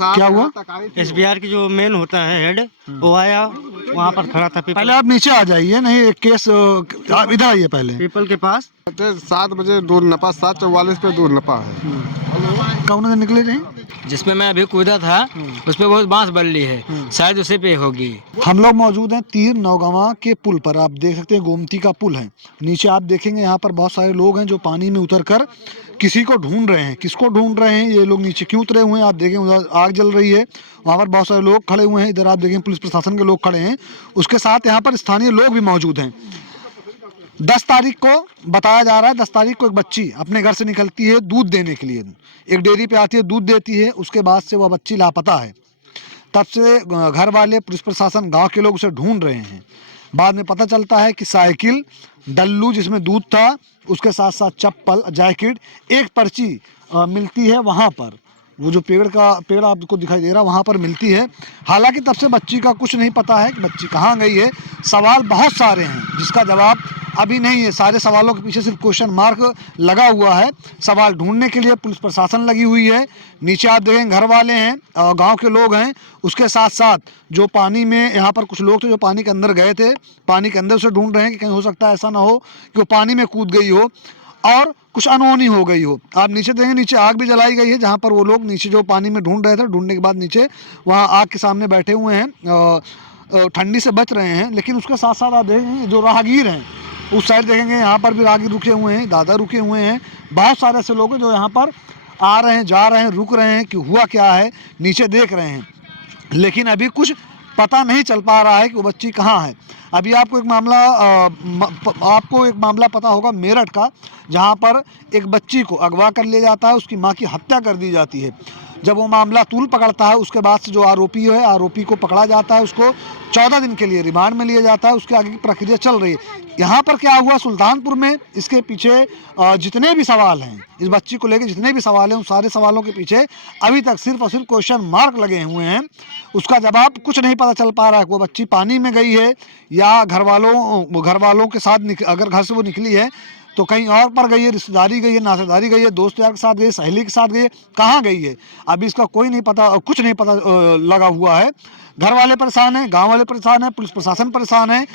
क्या हुआ? SBR की जो मेन होता है हेड, वो आया, वहाँ पर खड़ा था पहले आप नीचे आ जाइए, नहीं एक केस आप इधर आइए पहले। पीपल के पास। 7 बजे दूर नपा, 7:44 पे दूर नपा है। कौन निकले नहीं? जिसपे मैं अभी कूदा था उस पे बहुत बांस बल्ली है, शायद उसी पे होगी। हम लोग मौजूद हैं तीर नौगंवा के पुल पर। आप देख सकते हैं गोमती का पुल है। नीचे आप देखेंगे यहाँ पर बहुत सारे लोग हैं जो पानी में उतरकर किसी को ढूंढ रहे हैं। किसको ढूंढ रहे हैं? ये लोग नीचे क्यों उतरे हुए हैं? आप देखें उधर आग जल रही है, वहाँ पर बहुत सारे लोग खड़े हुए हैं। इधर आप देखें पुलिस प्रशासन के लोग खड़े हैं, उसके साथ यहाँ पर स्थानीय लोग भी मौजूद हैं। 10 तारीख को बताया जा रहा है, 10 तारीख को एक बच्ची अपने घर से निकलती है दूध देने के लिए, एक डेयरी पे आती है, दूध देती है। उसके बाद से वह बच्ची लापता है। तब से घर वाले, पुलिस प्रशासन, गांव के लोग उसे ढूंढ रहे हैं। बाद में पता चलता है कि साइकिल, डल्लू जिसमें दूध था, उसके साथ साथ चप्पल, जैकेट, एक पर्ची मिलती है वहाँ पर। वो जो पेड़ आपको दिखाई दे रहा है वहाँ पर मिलती है। हालांकि तब से बच्ची का कुछ नहीं पता है कि बच्ची कहाँ गई है। सवाल बहुत सारे हैं जिसका जवाब अभी नहीं है। सारे सवालों के पीछे सिर्फ क्वेश्चन मार्क लगा हुआ है। सवाल ढूंढने के लिए पुलिस प्रशासन लगी हुई है। नीचे आप देखें घर वाले हैं, गांव के लोग हैं, उसके साथ साथ जो पानी में यहाँ पर कुछ लोग थे जो पानी के अंदर गए थे, पानी के अंदर से ढूंढ रहे हैं कि कहीं हो सकता है ऐसा ना हो कि वो पानी में कूद गई हो और कुछ अनहोनी हो गई हो। आप नीचे देखेंगे, नीचे आग भी जलाई गई है, जहाँ पर वो लोग नीचे जो पानी में ढूंढ रहे थे, ढूंढने के बाद नीचे वहाँ आग के सामने बैठे हुए हैं, ठंडी से बच रहे हैं। लेकिन उसके साथ साथ आप देखेंगे जो राहगीर हैं उस साइड देखेंगे, यहाँ पर भी राहगीर रुके हुए हैं, दादा रुके हुए हैं। बहुत सारे ऐसे लोग हैं जो यहाँ पर आ रहे हैं, जा रहे हैं, रुक रहे हैं कि हुआ क्या है, नीचे देख रहे हैं। लेकिन अभी कुछ पता नहीं चल पा रहा है कि वो बच्ची कहाँ है। अभी आपको एक मामला पता होगा मेरठ का, जहाँ पर एक बच्ची को अगवा कर लिया जाता है, उसकी माँ की हत्या कर दी जाती है। जब वो मामला तूल पकड़ता है उसके बाद से जो आरोपी है, आरोपी को पकड़ा जाता है, उसको 14 दिन के लिए रिमांड में लिया जाता है। उसके आगे की प्रक्रिया चल रही है। यहाँ पर क्या हुआ सुल्तानपुर में, इसके पीछे जितने भी सवाल हैं, इस बच्ची को लेकर जितने भी सवाल हैं, उन सारे सवालों के पीछे अभी तक सिर्फ और सिर्फ क्वेश्चन मार्क लगे हुए हैं। उसका जवाब कुछ नहीं पता चल पा रहा है। वो बच्ची पानी में गई है या घर वालों के साथ, अगर घर से वो निकली है तो कहीं और पर गई है, रिश्तेदारी गई है, नातेदारी गई है, दोस्त यार के साथ गई, सहेली के साथ गई है, कहाँ गई है अभी इसका कोई नहीं पता, कुछ नहीं पता लगा हुआ है। घर वाले परेशान हैं, गांव वाले परेशान हैं, पुलिस प्रशासन परेशान है,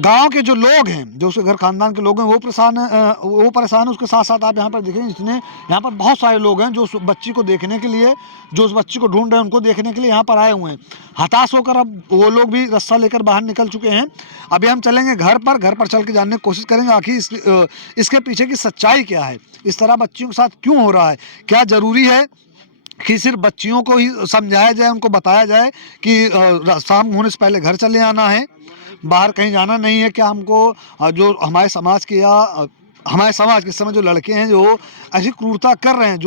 गांव के जो लोग हैं, जो उसके घर खानदान के लोग हैं वो परेशान है। उसके साथ साथ आप यहाँ पर देखें, जितने यहाँ पर बहुत सारे लोग हैं जो उस बच्ची को देखने के लिए, जो उस बच्ची को ढूंढ रहे हैं, उनको देखने के लिए यहाँ पर आए हुए हैं। हताश होकर अब वो लोग भी रास्ता लेकर बाहर निकल चुके हैं। अभी हम चलेंगे घर पर चल के जानने की कोशिश करेंगे आखिर इसके पीछे की सच्चाई क्या है, इस तरह बच्चियों के साथ क्यों हो रहा है। क्या ज़रूरी है कि सिर्फ बच्चियों को ही समझाया जाए, उनको बताया जाए कि शाम होने से पहले घर चले आना है, बाहर कहीं जाना नहीं है? क्या हमको जो हमारे समाज के इस समय जो लड़के हैं जो ऐसी क्रूरता कर रहे हैं,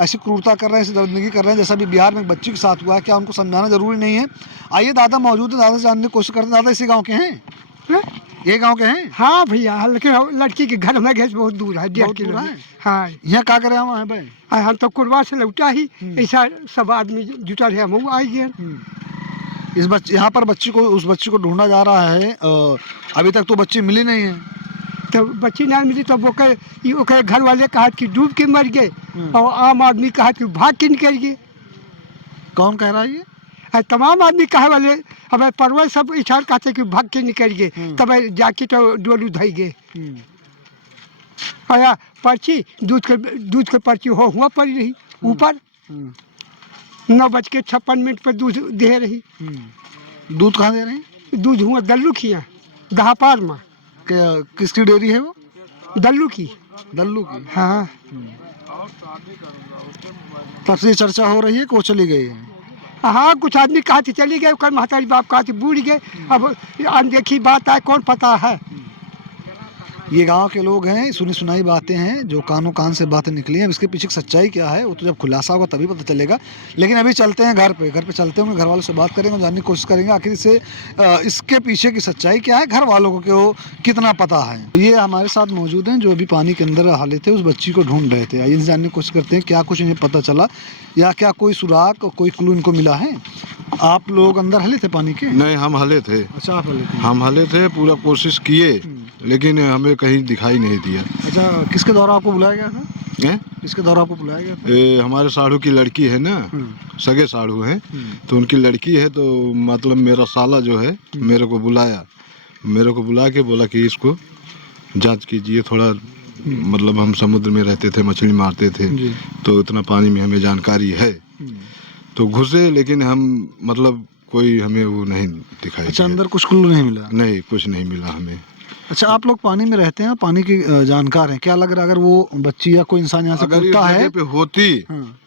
ऐसी दर्दगी कर रहे हैं, जैसा भी बिहार में एक बच्ची के साथ हुआ है, क्या उनको समझाना जरूरी नहीं है? आइए, दादा मौजूद है, दादा से जानने की कोशिश करते हैं। दादा इसी गाँव के हैं? ये गाँव के हैं? हाँ भैया, लेकिन लड़की के घर में गए बहुत दूर है, 1.5 किलो है। हाँ, यहाँ क्या करे हम हैं भाई? हम तो कुरबा से लौटा ही, ऐसा सब आदमी जुटा रहे, हम आई गए। यहाँ पर उस बच्ची को ढूंढा जा रहा है। अभी तक तो बच्ची मिली नहीं है। तो बच्ची नहीं मिली तो वो घर वाले कहा कि डूब के मर गए, और आम आदमी कहा कि भाग के निकल गए। कौन कह रहा है ये? तमाम आदमी कहे वाले, हमें परवल सब इशार कहते कि भाग के निकल गए, तब जाके तो डोलू धई गए। आया पर्ची, दूध के पर्ची हुआ पड़ी रही ऊपर, 9:56 पर दूध दे रही। दूध कहाँ दे रहे हैं? दूध हुआ दल्लू की, दहापार में। किसकी डेयरी है वो? दल्लू की। हाँ। तब से चर्चा हो रही है कि वो चली गई है? हाँ, कुछ आदमी कहा थी चली गए, कल महतारी बाप कहा थी बूढ़ गए। अब अनदेखी बात है, कौन पता है। ये गांव के लोग हैं, सुनी सुनाई बातें हैं, जो कानों कान से बातें निकली हैं। इसके पीछे सच्चाई क्या है वो तो जब खुलासा होगा तभी पता चलेगा। लेकिन अभी चलते हैं घर पे चलते होंगे, घर वालों से बात करेंगे, जानने की कोशिश करेंगे आखिर इसके पीछे की सच्चाई क्या है, घर वालों को कितना पता है। ये हमारे साथ मौजूद हैं जो अभी पानी के अंदर हाले थे, उस बच्ची को ढूंढ रहे थे। आइए जानने की कोशिश करते हैं क्या कुछ इन्हें पता चला, या क्या कोई सुराग, कोई क्लू इनको मिला है। आप लोग अंदर हले थे पानी के? नहीं, हम हले थे। अच्छा, आप हले थे? हम हले थे, पूरा कोशिश किए, लेकिन हमें कहीं दिखाई नहीं दिया। अच्छा, किसके द्वारा आपको बुलाया गया था? किसके द्वारा आपको बुलाया गया था? ये हमारे साढ़ू की लड़की है ना, सगे साढ़ू हैं, तो उनकी लड़की है, तो मतलब मेरा साला जो है मेरे को बुलाया, मेरे को बुला के बोला कि इसको जांच कीजिए थोड़ा, मतलब हम समुद्र में रहते थे, मछली मारते थे, तो इतना पानी में हमें जानकारी है, तो घुसे, लेकिन हम मतलब कोई हमें वो नहीं दिखाई अच्छा, दिया। अंदर कुछ क्लू नहीं मिला? नहीं, कुछ नहीं मिला हमें। अच्छा, आप लोग पानी में रहते हैं, पानी की जानकार हैं, क्या लग रहा है अगर वो बच्ची या कोई इंसान यहाँ से अगर इस कूदता है जगह पे होती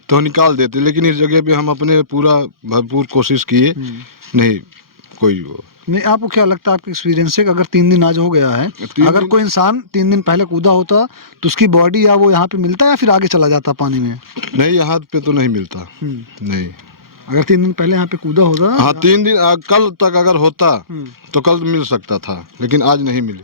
तो निकाल देते, लेकिन इस जगह पे हम अपने पूरा भरपूर कोशिश किए, नहीं कोई वो नहीं। आपको क्या लगता है, आपके एक्सपीरियंस से, कि अगर 3 दिन आज हो गया है, अगर कोई इंसान 3 दिन पहले कूदा होता तो उसकी बॉडी या वो यहाँ पे मिलता या फिर आगे चला जाता पानी में? नहीं, यहाँ पे तो नहीं मिलता। नहीं, अगर 3 दिन पहले यहाँ पे कूदा होता? हाँ, 3 दिन कल तक अगर होता तो कल मिल सकता था, लेकिन आज नहीं मिली।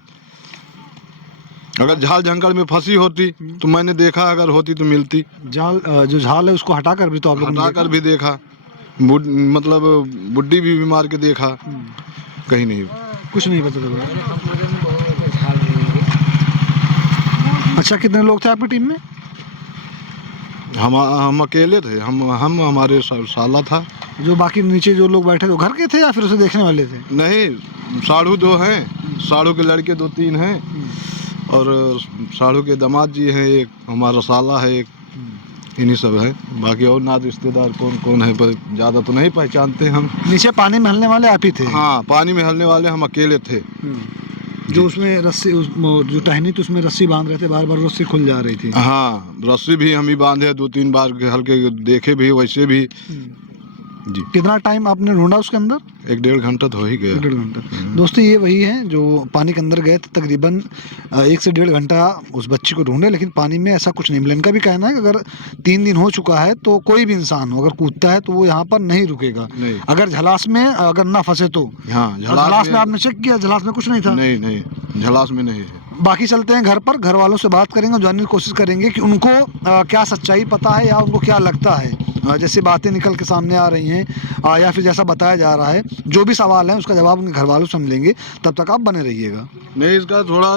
अगर झाल झंकड़ में फंसी होती तो मैंने देखा, अगर होती तो मिलती। जाल जो झाल है उसको हटाकर भी तो आप लोगों ने हटा कर भी देखा, मतलब बुड्डी भी मार के देखा, कहीं नहीं, कुछ नहीं पता चला। अच्छा, कितने लोग थे आपकी टीम में? हम अकेले थे, हम हमारे साला था। जो बाकी नीचे जो लोग बैठे थे वो घर के थे या फिर उसे देखने वाले थे? नहीं, साढ़ू 2 हैं, साढ़ू के लड़के 2-3 हैं, और साढ़ू के दामाद जी हैं, एक हमारा साला है, एक इन्हीं सब है, बाकी और ना रिश्तेदार कौन कौन है पर ज़्यादा तो नहीं पहचानते हम। नीचे पानी में हलने वाले आप ही थे? हाँ, पानी में हलने वाले हम अकेले थे। जो उसमें रस्सी, जो टहनी तो उसमें रस्सी बांध रहे थे, बार बार रस्सी खुल जा रही थी। हाँ, रस्सी भी हम ही बांधे 2-3 बार, हल्के देखे भी, वैसे भी जी। कितना टाइम आपने ढूंढा उसके अंदर? 1-1.5 घंटा तो हो ही गया। 1-1.5 घंटा। दोस्तों, ये वही है जो पानी के अंदर गए थे, तकरीबन 1 से 1.5 घंटा उस बच्ची को ढूंढे, लेकिन पानी में ऐसा कुछ नहीं मिला। इनका भी कहना है कि अगर 3 दिन हो चुका है तो कोई भी इंसान हो अगर कूदता है तो वो यहाँ पर नहीं रुकेगा, नहीं। अगर झलास में अगर ना फंसे तो। हाँ, झलास में आपने चेक किया? झलास में कुछ नहीं था? नहीं नहीं, झलास में नहीं है। बाकी चलते हैं घर पर, घर वालों से बात करेंगे, जानने की कोशिश करेंगे कि उनको क्या सच्चाई पता है या उनको क्या लगता है। जैसे बातें निकल के सामने आ रही हैं या फिर जैसा बताया जा रहा है, जो भी सवाल है उसका जवाब उनके घर वालों से हम लेंगे। तब तक आप बने रहिएगा। नहीं, इसका थोड़ा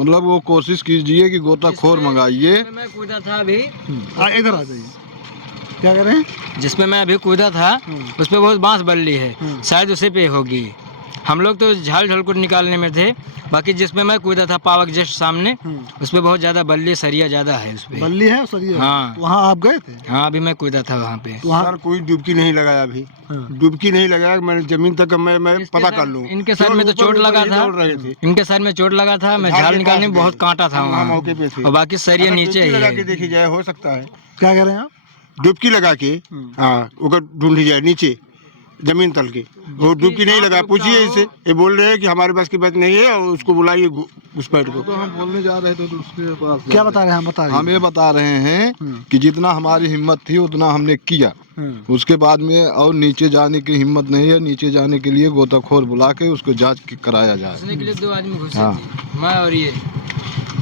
मतलब वो कोशिश कीजिए कि गोताखोर मंगाइए। मैं कूदा था अभी, इधर आ जाइए। क्या कह रहे हैं? जिसमें मैं अभी कूदा था उस पे बहुत बांस बल्ली है, शायद उसी पे होगी। हम लोग तो झाल झलकुट निकालने में थे, बाकी जिसमें मैं कूदा था पावक जस्ट सामने, उस पे बहुत ज्यादा बल्ली सरिया ज्यादा है उस पे। बल्ली है सरिया? हाँ। वहाँ आप गए थे? हाँ, अभी मैं कूदा था वहाँ पे। सर कोई डुबकी नहीं लगाया अभी, डुबकी नहीं लगाया, मैंने जमीन तक मैं पता कर लूँ। इनके सर में तो चोट लगा था, इनके सर में चोट लगा था, मैं झाल निकालने में बहुत कांटा था वहाँ मौके पे थे। और बाकी सरिया नीचे ही लगा है। के देखी जाए, हो सकता है। क्या कह रहे हैं आप? डुबकी लगा के, हाँ, ऊपर ढूंढी जाए नीचे जमीन तल के। वो डुबकी नहीं लगा, पूछिए इससे, ये बोल रहे हैं कि हमारे पास की बात नहीं है, और उसको बुलाइए घुसपैठ को। तो हम बोलने जा रहे थे तो उसके पास क्या बता रहे हैं? हम बता रहे हम ये बता रहे हैं कि जितना हमारी हिम्मत थी उतना हमने किया, उसके बाद में और नीचे जाने की हिम्मत नहीं है। नीचे जाने के लिए गोताखोर बुला के उसको जांच कराया जाए। घुसने के लिए 2 आदमी घुसे हाँ। थे, मैं और ये।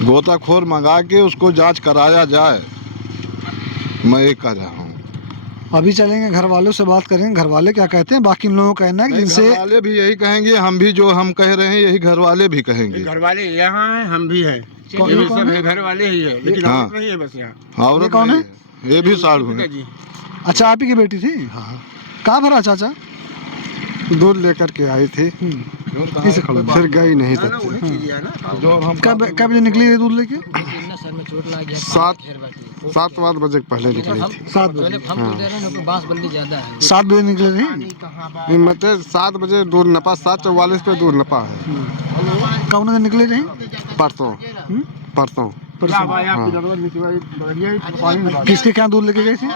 गोताखोर मंगा के उसको जांच कराया जाए, मैं ये कह रहा हूँ। अभी चलेंगे घर वालों से बात करेंगे, घर वाले क्या कहते हैं। बाकी इन लोगों का कहना है कि जिनसे घर वाले भी यही कहेंगे, हम भी जो हम कह रहे हैं यही घर वाले भी कहेंगे। घर वाले यहाँ हैं, हम भी हैं, कौन- ये भी कौन सब है? है, घर वाले ही है, लेकिन हाँ। औरत नहीं है बस यहाँ। औरत ये कौन नहीं है? ये भी साढ़ू है। जी, अच्छा, आप ही की बेटी थी? कहाँ भरा चाचा? दूध लेकर के आई थी, किसे खड़ा? फिर गई नहीं तक। जो हम कब बजे निकली है दूध लेके? सर में चोट लग गया। 7 बजे पहले निकली थी। 7 बजे? हम कूदे रहे ना, बांस बल्ली ज्यादा है। 7 बजे निकले थे? मतलब 7 बजे दूर नपा, 7:44 पे दूर नपा है। कौन से निकले थे? परसों परसों किसके क्या दूध लेके गए थे?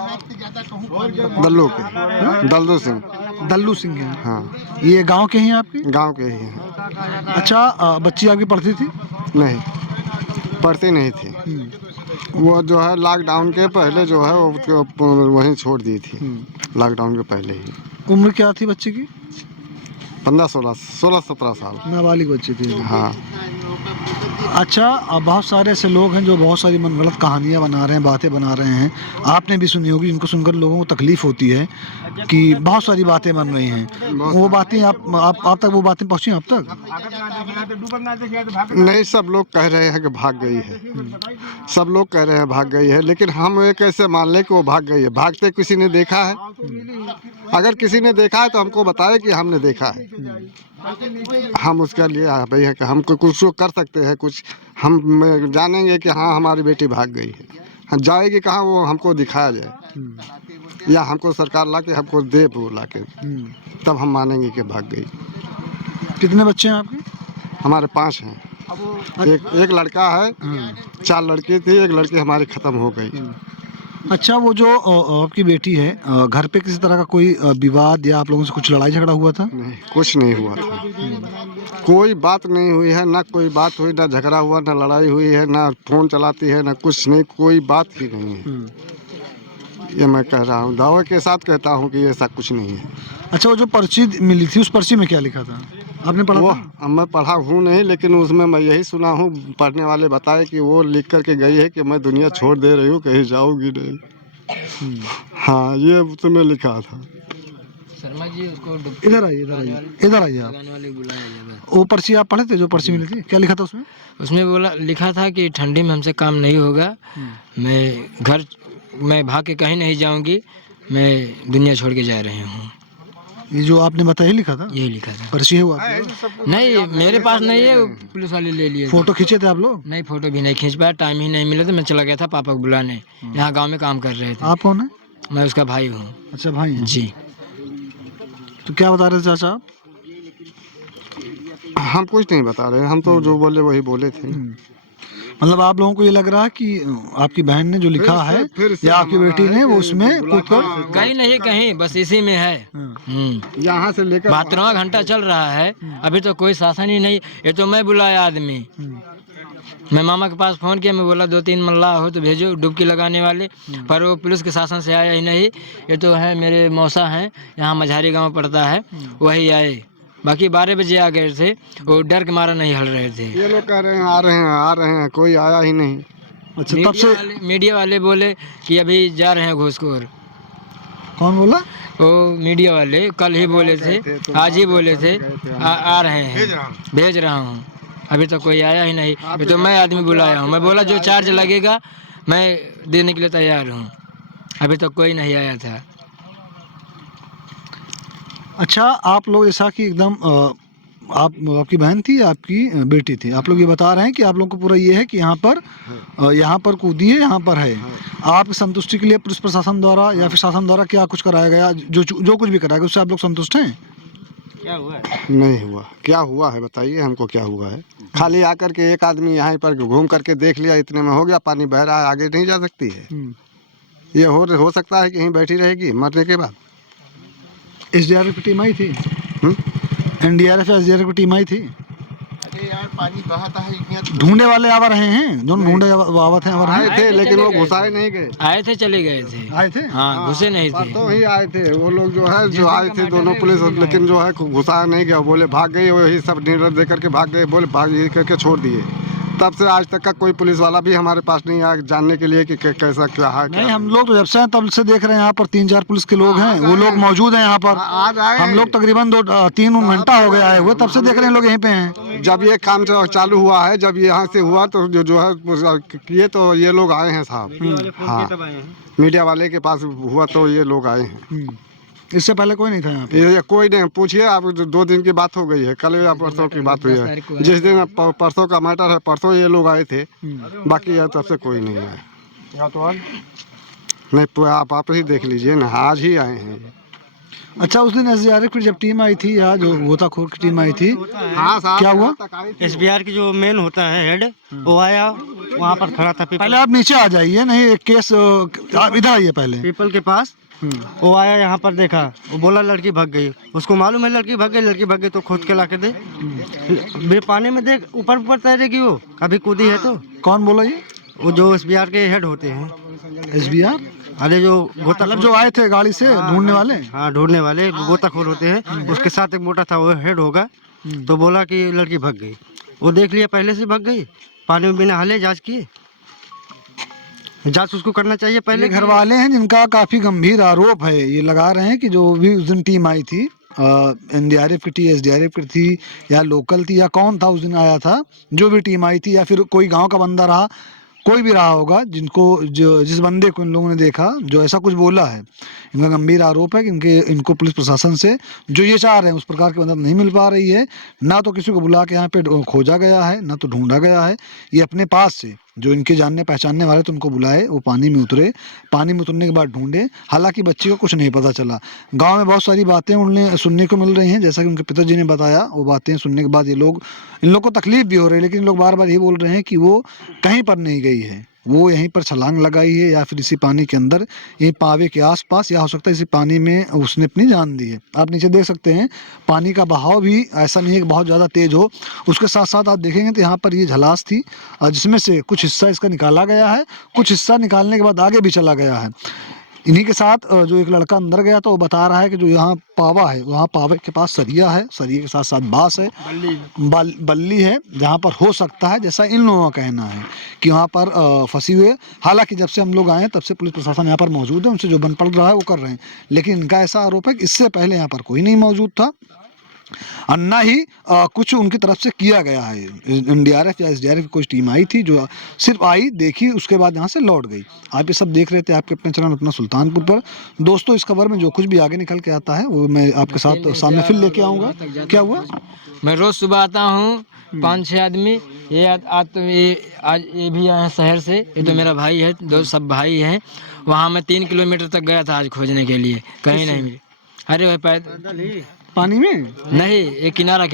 दल्लू के, दल्लू सिंह। दल्लू सिंह के? हाँ, ये गांव के ही हैं आपके? गांव के ही हैं। अच्छा, बच्ची आपकी पढ़ती थी? नहीं, पढ़ती नहीं थी। वो जो है लॉकडाउन के पहले जो है वो वहीं छोड़ दी थी, लॉकडाउन के पहले ही। उम्र क्या थी बच्ची की? 15-16, 16-17 साल। नाबालिग बच्ची थी। हाँ। अच्छा, अब बहुत सारे ऐसे लोग हैं जो बहुत सारी मनगढ़ंत कहानियाँ बना रहे हैं, बातें बना रहे हैं, आपने भी सुनी होगी, जिनको सुनकर लोगों को तकलीफ होती है कि बहुत सारी बातें बन रही हैं। वो बातें आप तक वो बातें पहुँची आप तक? नहीं, सब लोग कह रहे हैं कि भाग गई है, सब लोग कह रहे हैं भाग गई है, लेकिन हम ये कैसे मान लें कि वो भाग गई है? भागते किसी ने देखा है? अगर किसी ने देखा है तो हमको बताए कि हमने देखा है, हम उसके लिए भाई है कि हमको कुछ कर सकते हैं, कुछ हम जानेंगे कि हाँ हमारी बेटी भाग गई है। हम जाएगी कहाँ, वो हमको दिखाया जाए, या हमको सरकार ला के हमको दे बुला के, तब हम मानेंगे कि भाग गई। कितने बच्चे हैं आपके? हमारे 5 हैं, एक लड़का है, 4 लड़की थी, एक लड़की हमारी ख़त्म हो गई। अच्छा, वो जो आपकी बेटी है, घर पे किसी तरह का कोई विवाद या आप लोगों से कुछ लड़ाई झगड़ा हुआ था? नहीं, कुछ नहीं हुआ था, कोई बात नहीं हुई है, ना कोई बात हुई, ना झगड़ा हुआ, ना लड़ाई हुई है, ना फोन चलाती है, ना कुछ नहीं, कोई बात ही नहीं है। ये मैं कह रहा हूँ, दावे के साथ कहता हूँ कि ऐसा कुछ नहीं है। अच्छा, वो जो पर्ची मिली थी, उस पर्ची में क्या लिखा था, आपने पढ़ा वो था? मैं पढ़ा हूँ नहीं, लेकिन उसमें मैं यही सुना हूँ, पढ़ने वाले बताए कि वो लिख कर के गई है कि मैं दुनिया छोड़ दे रही हूँ, कहीं जाऊँगी नहीं। हाँ, ये उसमें लिखा था। शर्मा जी उसको इधर आइए, इधर आइए, इधर आइए आप। वाले बुलाया जाएगा। वो पर्ची आप पढ़े थे, जो पर्ची मिली थी, क्या लिखा था उसमें? उसमें बोला लिखा था कि ठंडी में हमसे काम नहीं होगा, मैं भाग के कहीं नहीं जाऊंगी, मैं दुनिया छोड़ के जा रही हूँ। ये जो आपने बताया लिखा था, यही लिखा था। पर्ची है वो आपके? नहीं, मेरे पास नहीं है, वो पुलिस वाले ले लिए। फोटो खींचे थे आप लोग? नहीं, फोटो भी नहीं खींच पाया, टाइम ही नहीं मिला, तो मैं चला गया था पापा को बुलाने, यहाँ गांव में काम कर रहे थे। आप कौन है? मैं उसका भाई हूँ। अच्छा, भाई हैं। जी। तो क्या बता रहे थे चाचा आप? हम कुछ नहीं बता रहे, हम तो जो बोले वही बोले थे। मतलब आप लोगों को ये लग रहा है कि आपकी बहन ने जो लिखा है या आपकी बेटी ने, वो उसमें कूदकर कहीं नहीं कहीं, बस इसी में है। यहाँ से लेकर 72वां घंटा चल रहा है, अभी तो कोई शासन ही नहीं। ये तो मैं बुलाया आदमी, मैं मामा के पास फ़ोन किया, मैं बोला 2-3 मल्लाह हो तो भेजो डुबकी लगाने वाले, पर वो पुलिस के शासन से आया ही नहीं। ये तो है मेरे मौसा हैं, यहाँ मझारी गांव पड़ता है, वही आए। बाकी 12 बजे आ गए थे, वो डर के मारा नहीं हल रहे थे। ये लोग कह रहे हैं आ रहे हैं, कोई आया ही नहीं। अच्छा, तब से मीडिया वाले बोले कि अभी जा रहे हैं घूसखोर। कौन बोला? वो मीडिया वाले कल ही बोले थे, आज ही बोले थे, आ रहे हैं, भेज रहा हूँ। अभी तक कोई आया ही नहीं। ये तो मैं आदमी बुलाया हूँ, मैं बोला जो चार्ज लगेगा मैं देने के लिए तैयार हूँ, अभी तक कोई नहीं आया था। अच्छा, आप लोग जैसा कि एकदम आपकी बहन थी, आपकी बेटी थी, आप लोग ये बता रहे हैं कि आप लोगों को पूरा ये है कि यहाँ पर कूदी है, यहाँ पर है। आपकी संतुष्टि के लिए पुलिस प्रशासन द्वारा या फिर शासन द्वारा क्या कुछ कराया गया, जो कुछ भी कराया गया, उससे आप लोग संतुष्ट हैं? क्या हुआ? नहीं हुआ। क्या हुआ है बताइए हमको, क्या हुआ है? खाली आकर के एक आदमी यहाँ पर घूम करके देख लिया, इतने में हो गया, पानी बह रहा है, आगे नहीं जा सकती है। ये हो सकता है कि यहीं बैठी रहेगी मरने के बाद। एसडीआरएफ की टीम आई थी? एनडीआरएफ या एसडीआरएफ की टीम आई थी? अरे यार, पानी बहाता है, ढूंढने वाले आवा रहे हैं, जो ढूंढे आवत हैं, आए थे, लेकिन वो घुसाए नहीं गए। आए थे, चले गए थे। आए थे? हाँ, घुसे नहीं थे। तो ही आए थे वो लोग, जो है जो आए थे दोनों पुलिस, लेकिन जो है घुसाया नहीं गया। बोले भाग गई, वही सब निर्णय दे करके भाग गए, बोले भाग ये करके छोड़ दिए। तब से आज तक का कोई पुलिस वाला भी हमारे पास नहीं आया जानने के लिए कि कैसा क्या है। नहीं, हम लोग तो जब से हैं तब से देख रहे हैं, यहाँ पर 3-4 पुलिस के लोग हैं, वो लोग मौजूद हैं यहाँ पर। आज आए हम लोग तकरीबन 2-3 घंटा हो गया आए हुए, तब से देख रहे हैं लोग यहीं पे हैं। जब ये काम चालू हुआ है, जब यहाँ से हुआ तो जो है किए तो ये लोग आए हैं साहब। हाँ, मीडिया वाले के पास हुआ तो ये लोग आए हैं। इससे पहले कोई नहीं था यहाँ पे? ये कोई नहीं, पूछिए आप। 2 दिन की बात हो गई है, कल या परसों की बात हुई है। जिस दिन परसों का मैटर है, परसों ये लोग आए थे, बाकी यार तब से कोई नहीं आया। नहीं, आप ही देख लीजिए ना, आज ही आए हैं। अच्छा, उस दिन एसडीआरएफ की जब टीम आई थी, या जो गोताखोर की टीम आई थी, हाँ साहब, क्या हुआ? एसबीआर की जो मेन होता है हेड, वो आया, वहाँ पर खड़ा था। पहले आप नीचे आ जाइए, नहीं एक केस, आप इधर आइए पहले। पीपल के पास वो आया, यहाँ पर देखा, वो बोला लड़की भाग गई। उसको मालूम है लड़की भाग गई, तो खोद के ला के दे। पानी में देख, ऊपर ऊपर तैरेगी वो, कभी कूदी है तो। कौन बोला ये? वो जो एसबीआर के हेड होते हैं। एसबीआर? अरे जो मतलब जो आए थे गाड़ी से ढूंढने वाले? हाँ, ढूंढने वाले गोताखोर होते हैं। उसके साथ एक मोटा था, वो हेड होगा। तो बोला कि लड़की भाग गई। वो देख लिया, पहले से भाग गई, पानी में बिना हाले जांच किए? जांच उसको करना चाहिए पहले। ये घर वाले हैं जिनका काफी गंभीर आरोप है, ये लगा रहे हैं कि जो भी उस दिन टीम आई थी, एनडीआरएफ की थी, एसडीआरएफ की थी, या लोकल थी, या कौन था उस दिन आया था, जो भी टीम आई थी, या फिर कोई गांव का बंदा रहा, कोई भी रहा होगा, जिनको जो जिस बंदे को इन लोगों ने देखा जो ऐसा कुछ बोला है, इनका गंभीर आरोप है कि इनको पुलिस प्रशासन से जो ये चाह रहे हैं उस प्रकार की मदद नहीं मिल पा रही है। ना तो किसी को बुला के यहाँ पे खोजा गया है, ना तो ढूंढा गया है। ये अपने पास से जो इनके जानने पहचानने वाले थे उनको बुलाए, वो पानी में उतरे, पानी में उतरने के बाद ढूंढे। हालांकि बच्ची को कुछ नहीं पता चला। गांव में बहुत सारी बातें उन्हें सुनने को मिल रही हैं, जैसा कि उनके पिताजी ने बताया। वो बातें सुनने के बाद इन लोग को तकलीफ भी हो रही है, लेकिन लोग बार बार ये बोल रहे हैं कि वो कहीं पर नहीं गई है, वो यहीं पर छलांग लगाई है, या फिर इसी पानी के अंदर, ये पावे के आसपास, या हो सकता है इसी पानी में उसने अपनी जान दी है। आप नीचे देख सकते हैं पानी का बहाव भी ऐसा नहीं है कि बहुत ज़्यादा तेज हो। उसके साथ साथ आप देखेंगे तो यहाँ पर ये झलास थी, जिसमें से कुछ हिस्सा इसका निकाला गया है, कुछ हिस्सा निकालने के बाद आगे भी चला गया है। इन्हीं के साथ जो एक लड़का अंदर गया तो वो बता रहा है कि जो यहाँ पावा है, वहाँ पावे के पास सरिया है, सरिये के साथ साथ बांस है, बल्ली है, जहाँ पर हो सकता है, जैसा इन लोगों का कहना है कि वहाँ पर फंसी हुई है। हालांकि जब से हम लोग आए तब से पुलिस प्रशासन यहाँ पर मौजूद है, उनसे जो बन पड़ रहा है वो कर रहे हैं, लेकिन इनका ऐसा आरोप है कि इससे पहले यहाँ पर कोई नहीं मौजूद था, और ना ही कुछ उनकी तरफ से किया गया है। एनडीआरएफ या एसडीआरएफ की कुछ टीम आई थी जो सिर्फ आई, देखी, उसके बाद यहाँ से लौट गई। आप ये सब देख रहे थे आपके अपने चैनल अपना सुल्तानपुर पर। दोस्तों, इस खबर में जो कुछ भी आगे निकल के आता है वो मैं आपके साथ सामने फिर लेके आऊँगा। क्या हुआ? मैं रोज़ सुबह आता हूँ, 5-6 आदमी, ये आज तो आज ये भी आए हैं शहर से, ये तो मेरा भाई है, दो सब भाई हैं। वहाँ मैं 3 किलोमीटर तक गया था आज खोजने के लिए, कहीं नहीं मिली। अरे भाई पैदल ही पानी में नहीं, एक किनारा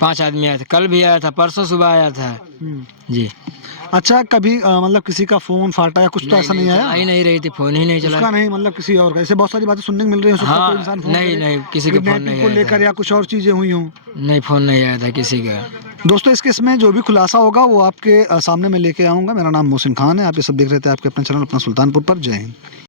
5 आदमी आए थे, कल भी आया था, परसों सुबह आया था जी। अच्छा, कभी मतलब किसी का फोन फाटा या कुछ तो ऐसा नहीं आया? आई नहीं रही थी, फोन ही नहीं चला। उसका नहीं, मतलब किसी और का। ऐसे बहुत सारी बातें सुनने को मिल रही हैं, हाँ, कोई इंसान फोन नहीं करे, नहीं, किसी का फोन नहीं को आया लेकर था। या कुछ और चीजें हुई हों? नहीं, फोन नहीं आया था किसी का। दोस्तों, इस केस में जो भी खुलासा होगा वो आपके सामने मैं लेके आऊँगा। मेरा नाम मोहसिन खान है, आप ये सब देख रहे थे आपके अपने चैनल अपना सुल्तानपुर पर। जय हिंद।